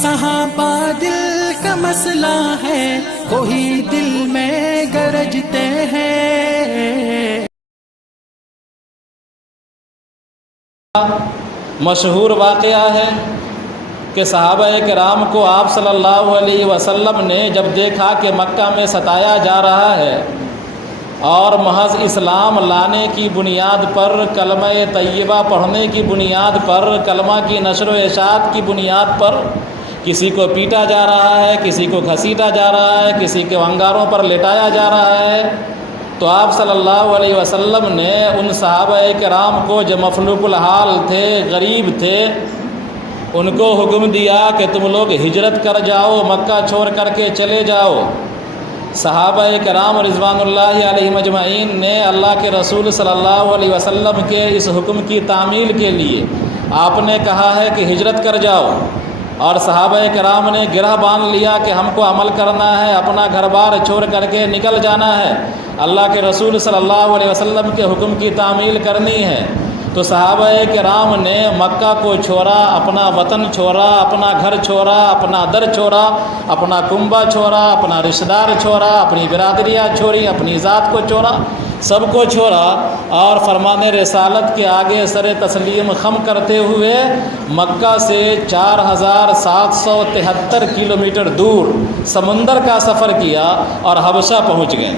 صحابہ دل کا مسئلہ ہے، کوئی دل میں گرجتے ہیں۔ مشہور واقعہ ہے کہ صحابہ کرام کو آپ صلی اللہ علیہ وسلم نے جب دیکھا کہ مکہ میں ستایا جا رہا ہے اور محض اسلام لانے کی بنیاد پر، کلمہ طیبہ پڑھنے کی بنیاد پر، کلمہ کی نشر و اشاعت کی بنیاد پر کسی کو پیٹا جا رہا ہے، کسی کو گھسیٹا جا رہا ہے، کسی کے انگاروں پر لٹایا جا رہا ہے، تو آپ صلی اللہ علیہ وسلم نے ان صحابہ کرام کو جو مفلوق الحال تھے، غریب تھے، ان کو حکم دیا کہ تم لوگ ہجرت کر جاؤ، مکہ چھوڑ کر کے چلے جاؤ۔ صحابہ کرام رضوان اللہ علیہم اجمعین نے اللہ کے رسول صلی اللہ علیہ وسلم کے اس حکم کی تعمیل کے لیے آپ نے کہا ہے کہ ہجرت کر جاؤ، اور صحابہ کرام نے گرہ باندھ لیا کہ ہم کو عمل کرنا ہے، اپنا گھر بار چھوڑ کر کے نکل جانا ہے، اللہ کے رسول صلی اللہ علیہ وسلم کے حکم کی تعمیل کرنی ہے۔ تو صحابہ کرام نے مکہ کو چھوڑا، اپنا وطن چھوڑا، اپنا گھر چھوڑا، اپنا در چھوڑا، اپنا کنبہ چھوڑا، اپنا رشتہ دار چھوڑا، اپنی برادریاں چھوڑی، اپنی ذات کو چھوڑا، سب کو چھوڑا، اور فرمان رسالت کے آگے سر تسلیم خم کرتے ہوئے مکہ سے 4773 کلومیٹر دور سمندر کا سفر کیا اور حبشہ پہنچ گئے۔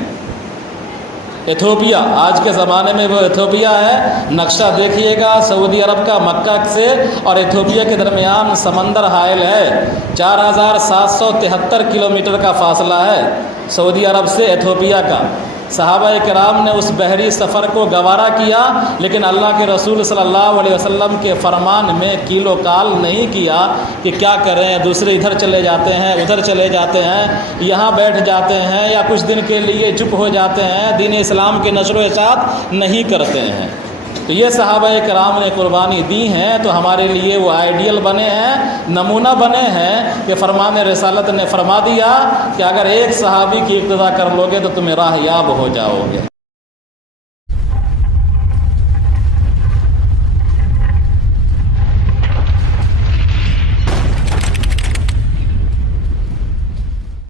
ایتھوپیا، آج کے زمانے میں وہ ایتھوپیا ہے۔ نقشہ دیکھیے گا، سعودی عرب کا مکہ سے اور ایتھوپیا کے درمیان سمندر حائل ہے، 4773 کلومیٹر کا فاصلہ ہے سعودی عرب سے ایتھوپیا کا۔ صحابہ کرام نے اس بحری سفر کو گوارا کیا، لیکن اللہ کے رسول صلی اللہ علیہ وسلم کے فرمان میں کیل و کال نہیں کیا کہ کیا کریں، دوسرے ادھر چلے جاتے ہیں، ادھر چلے جاتے ہیں، یہاں بیٹھ جاتے ہیں، یا کچھ دن کے لیے چپ ہو جاتے ہیں، دین اسلام کی نشر و اشاعت نہیں کرتے ہیں۔ تو یہ صحابہ کرام نے قربانی دی ہیں، تو ہمارے لیے وہ آئیڈیل بنے ہیں، نمونہ بنے ہیں کہ فرمان رسالت نے فرما دیا کہ اگر ایک صحابی کی اقتداء کر لو گے تو تم راہ یاب ہو جاؤ گے۔